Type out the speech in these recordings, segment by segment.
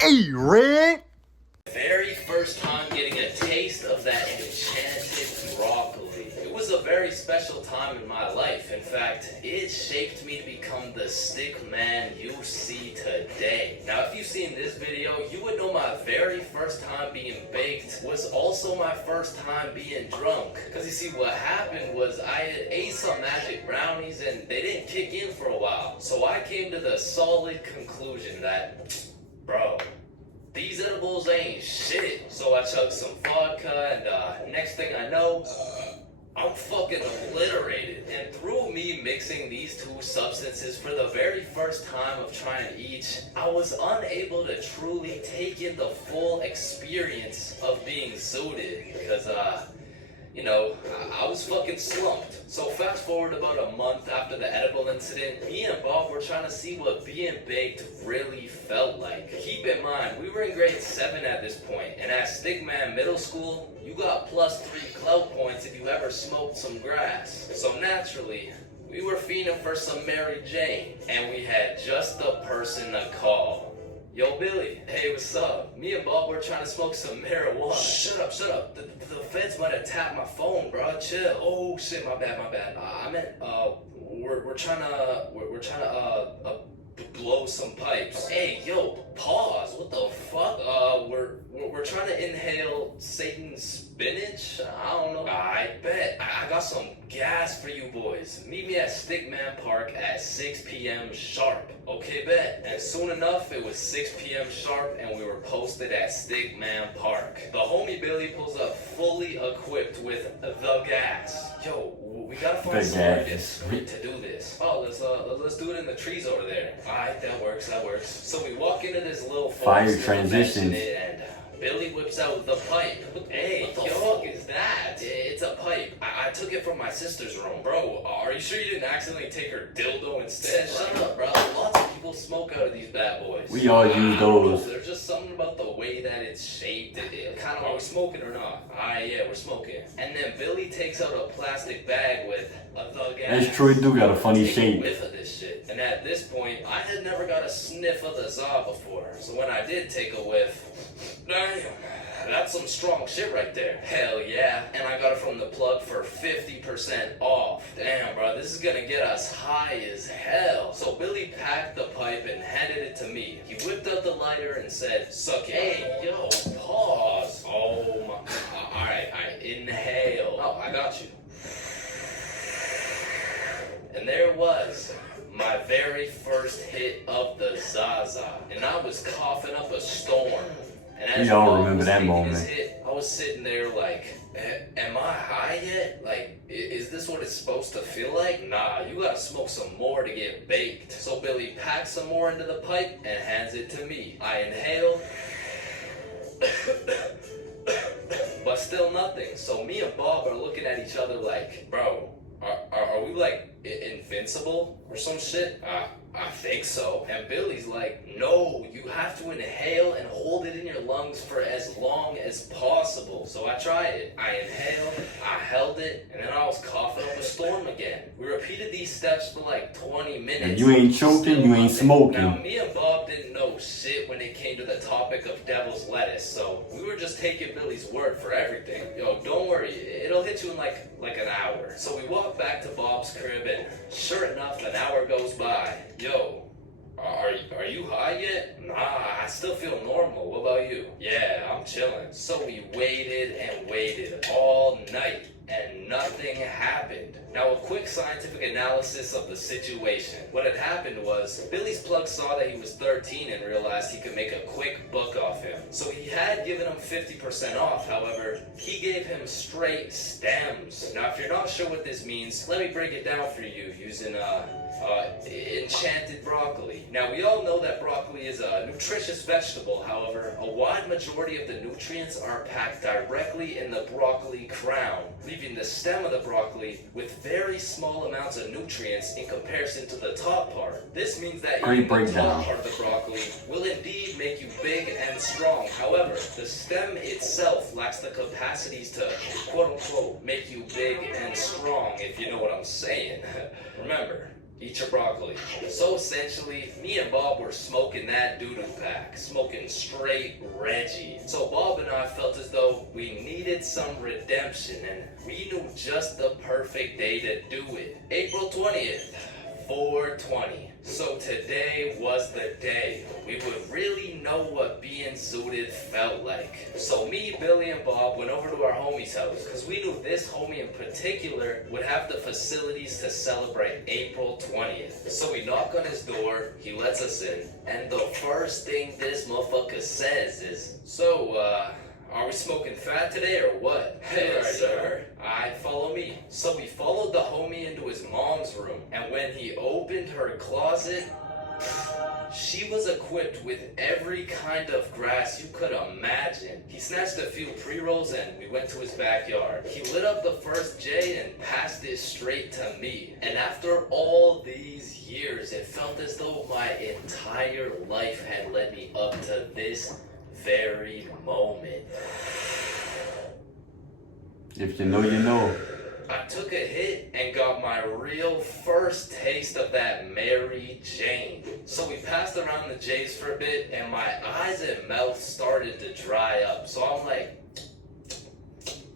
Hey, Red! Very first time getting a taste of that enchanted broccoli. It was a very special time in my life. In fact, it shaped me to become the stick man you see today. Now, if you've seen this video, you would know my very first time being baked was also my first time being drunk. Because you see, what happened was I ate some magic brownies and they didn't kick in for a while. So I came to the solid conclusion that, bro, these edibles ain't shit. So I chugged some vodka and next thing I know, I'm fucking obliterated. And through me mixing these two substances for the very first time of trying each, I was unable to truly take in the full experience of being zooted because, you know, I was fucking slumped. So fast forward about a month after the edible incident, me and Bob were trying to see what being baked really felt like. Keep in mind, we were in grade 7 at this point, and at Stickman Middle School, you got +3 clout points if you ever smoked some grass. So naturally, we were fiending for some Mary Jane, and we had just the person to call. Yo, Billy. Hey, what's up? Me and Bob were trying to smoke some marijuana. Shut up. The feds might have tapped my phone, bro. Chill. Oh shit, my bad. I meant, we're trying to blow some pipes. Hey, yo, pause. What the fuck? We're trying to inhale Satan's spinach. I don't know. I bet. I got some gas for you boys. Meet me at Stickman Park at 6 p.m. sharp. Okay, bet. And soon enough, it was 6 p.m. sharp, and we were posted at Stickman Park. The homie Billy pulls up fully equipped with the gas. Yo, we gotta find somewhere to do this. Oh, let's do it in the trees over there. Alright, that works. So we walk into this little fire transitions. And Billy whips out the pipe. Hey, what the fuck is that? It's a pipe. I took it from my sister's room. Bro, are you sure you didn't accidentally take her dildo instead? Shut up, bro. Lots of people smoke out of these bad boys. We all use those. There's just something about the way that it's shaped. It kind of, are we smoking or not? Yeah, we're smoking. And then Billy takes out a plastic bag with the gas. That's true, it do got a funny shape. Whiff of this shit. And at this point, I had never got a sniff of the za before. So when I did take a whiff, damn, that's some strong shit right there. Hell yeah. And I got it from the plug for 50% off. Damn, bro, this is gonna get us high as hell. So Billy packed the pipe and handed it to me. He whipped out the lighter and said, suck it. Hey, yo, pause. Oh my, alright, inhale. Oh, I got you. And there it was, my very first hit of the Zaza. And I was coughing up a storm. And as y'all remember that moment. I was sitting there like, am I high yet? Like, is this what it's supposed to feel like? Nah, you gotta smoke some more to get baked. So Billy packs some more into the pipe and hands it to me. I inhale, but still nothing. So me and Bob are looking at each other like, bro, are we like invincible or some shit? I think so. And Billy's like, no, you have to inhale and hold it in your lungs for as long as possible. So I tried it. I inhaled, I held it, and then I was coughing up a storm again. We repeated these steps for like 20 minutes. If you ain't choking, you ain't smoking. Now, me and Bob didn't know shit when it came to the topic of devil's lettuce, so we were just taking Billy's word for everything. Yo, don't worry, it'll hit you in like an hour. So we walked back to Bob's crib, and sure enough, an hour goes by. Yo, are you high yet? Nah, I still feel normal. What about you? Yeah, I'm chilling. So we waited and waited all night, and nothing happened. Now, a quick scientific analysis of the situation. What had happened was, Billy's plug saw that he was 13 and realized he could make a quick buck off him. So he had given him 50% off, however, he gave him straight stems. Now, if you're not sure what this means, let me break it down for you using, enchanted broccoli. Now, we all know that broccoli is a nutritious vegetable. However, a wide majority of the nutrients are packed directly in the broccoli crown, leaving the stem of the broccoli with very small amounts of nutrients in comparison to the top part. This means that eating the top part of the broccoli will indeed make you big and strong. However, the stem itself lacks the capacities to, quote unquote, make you big and strong, if you know what I'm saying. Remember, Eat your broccoli. So essentially, me and Bob were smoking that doo-doo pack, smoking straight Reggie. So Bob and I felt as though we needed some redemption, and we knew just the perfect day to do it. April 20th, 420. So today was the day we would really know what being zooted felt like. So me, Billy, and Bob went over to our homie's house because we knew this homie in particular would have the facilities to celebrate April 20th. So we knock on his door, he lets us in, and the first thing this motherfucker says is, "So, are we smoking fat today or what?" "Hey, sir." "Alright, follow me." So we followed the homie into his mom's room, and when he opened her closet, she was equipped with every kind of grass you could imagine. He snatched a few pre-rolls and we went to his backyard. He lit up the first J and passed it straight to me. And after all these years, it felt as though my entire life had led me up to this very moment. If you know, you know. I took a hit and got my real first taste of that Mary Jane. So we passed around the J's for a bit and my eyes and mouth started to dry up. So I'm like,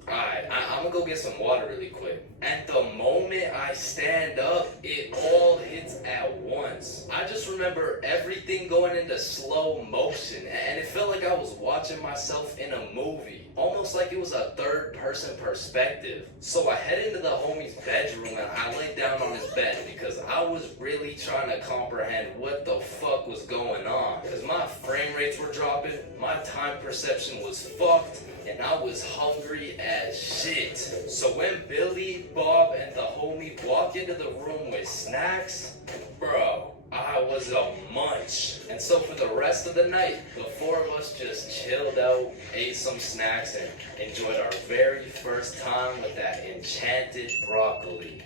alright, I'm gonna go get some water really quick. And the moment I stand up, it all hits at once. I just remember everything going into slow motion, and it felt like I was watching myself in a movie, almost like it was a third-person perspective. So I head into the homie's bedroom and I lay down on his bed because I was really trying to comprehend what the fuck was going on. Because my frame rates were dropping, my time perception was fucked, and I was hungry as shit. So when Billy, Bob, and the homie walk into the room with snacks, bro, I was a munch. And so for the rest of the night, the four of us just chilled out, ate some snacks, and enjoyed our very first time with that enchanted broccoli.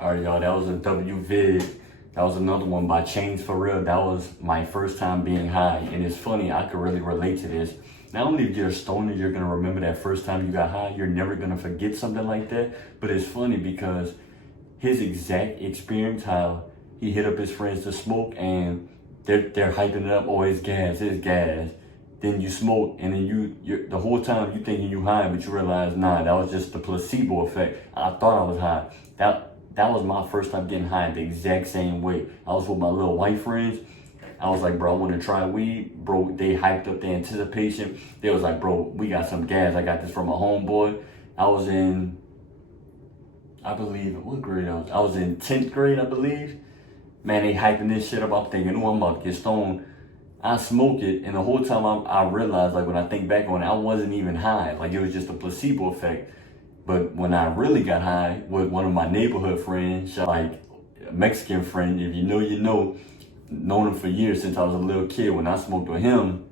Alright, y'all, that was a WVid. That was another one by Chains For Real. That was my first time being high. And it's funny, I could really relate to this. Not only if you're a stoner, you're going to remember that first time you got high. You're never going to forget something like that. But it's funny because his exact experience, how he hit up his friends to smoke and they're hyping it up. Oh, it's gas, it's gas. Then you smoke and then you're the whole time you thinking you high, but you realize, nah, that was just the placebo effect. I thought I was high. That was my first time getting high the exact same way. I was with my little white friends. I was like, bro, I want to try weed. Bro, they hyped up the anticipation. They was like, bro, we got some gas. I got this from a homeboy. I was in, I believe, what grade I was? I was in 10th grade, I believe. Man, they hyping this shit up. I'm thinking, oh, I'm about to get stoned. I smoked it, and the whole time I realized, like, when I think back on it, I wasn't even high. Like, it was just a placebo effect. But when I really got high with one of my neighborhood friends, like a Mexican friend, if you know, you know, known him for years since I was a little kid. When I smoked with him,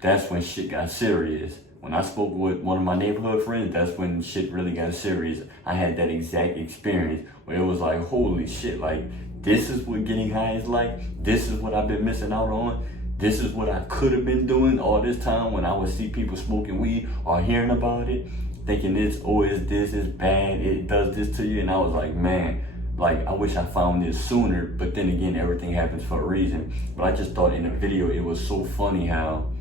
that's when shit got serious. When I spoke with one of my neighborhood friends, that's when shit really got serious. I had that exact experience where it was like, holy shit, like, this is what getting high is like. This is what I've been missing out on. This is what I could have been doing all this time when I would see people smoking weed or hearing about it, thinking it's bad, it does this to you. And I was like, man, like, I wish I found this sooner. But then again, everything happens for a reason. But I just thought in the video, it was so funny how,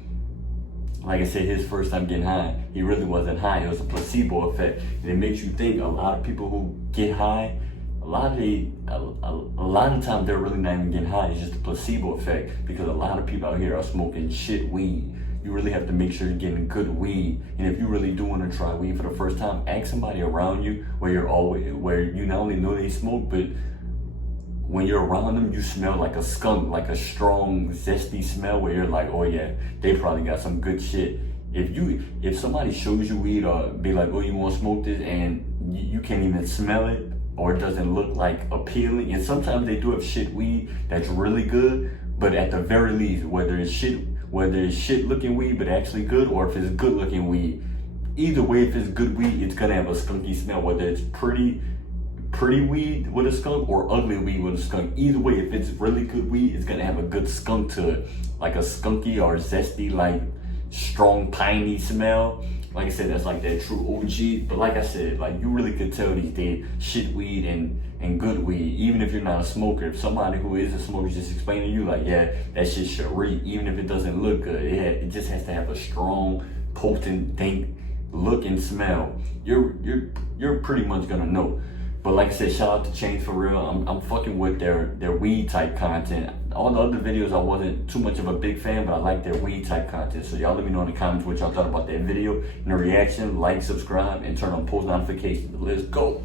like I said, his first time getting high, he really wasn't high. It was a placebo effect. And it makes you think a lot of people who get high, a lot of times they're really not even getting high. It's just a placebo effect, because a lot of people out here are smoking shit weed. You really have to make sure you're getting good weed. And if you really do want to try weed for the first time, ask somebody around you where you not only know they smoke, but when you're around them, you smell like a skunk, like a strong, zesty smell where you're like, oh yeah, they probably got some good shit. If somebody shows you weed or be like, oh, you want to smoke this, and you can't even smell it, or it doesn't look like appealing, and sometimes they do have shit weed that's really good, but at the very least, whether it's shit looking weed but actually good, or if it's good looking weed, either way, if it's good weed, it's gonna have a skunky smell. Whether it's pretty weed with a skunk or ugly weed with a skunk, either way, if it's really good weed, it's gonna have a good skunk to it, like a skunky or zesty, like strong piney smell. Like I said, that's like that true OG. But like I said, like you really could tell these days shit weed and good weed. Even if you're not a smoker, if somebody who is a smoker is just explaining to you like, yeah, that shit Cherie, even if it doesn't look good, it just has to have a strong, potent, dank look and smell. You're pretty much gonna know. But like I said, shout out to Chains for Real. I'm fucking with their weed type content. All the other videos I wasn't too much of a big fan, but I like their weed type content. So y'all let me know in the comments what y'all thought about that video and the reaction. Like, subscribe, and turn on post notifications. Let's go.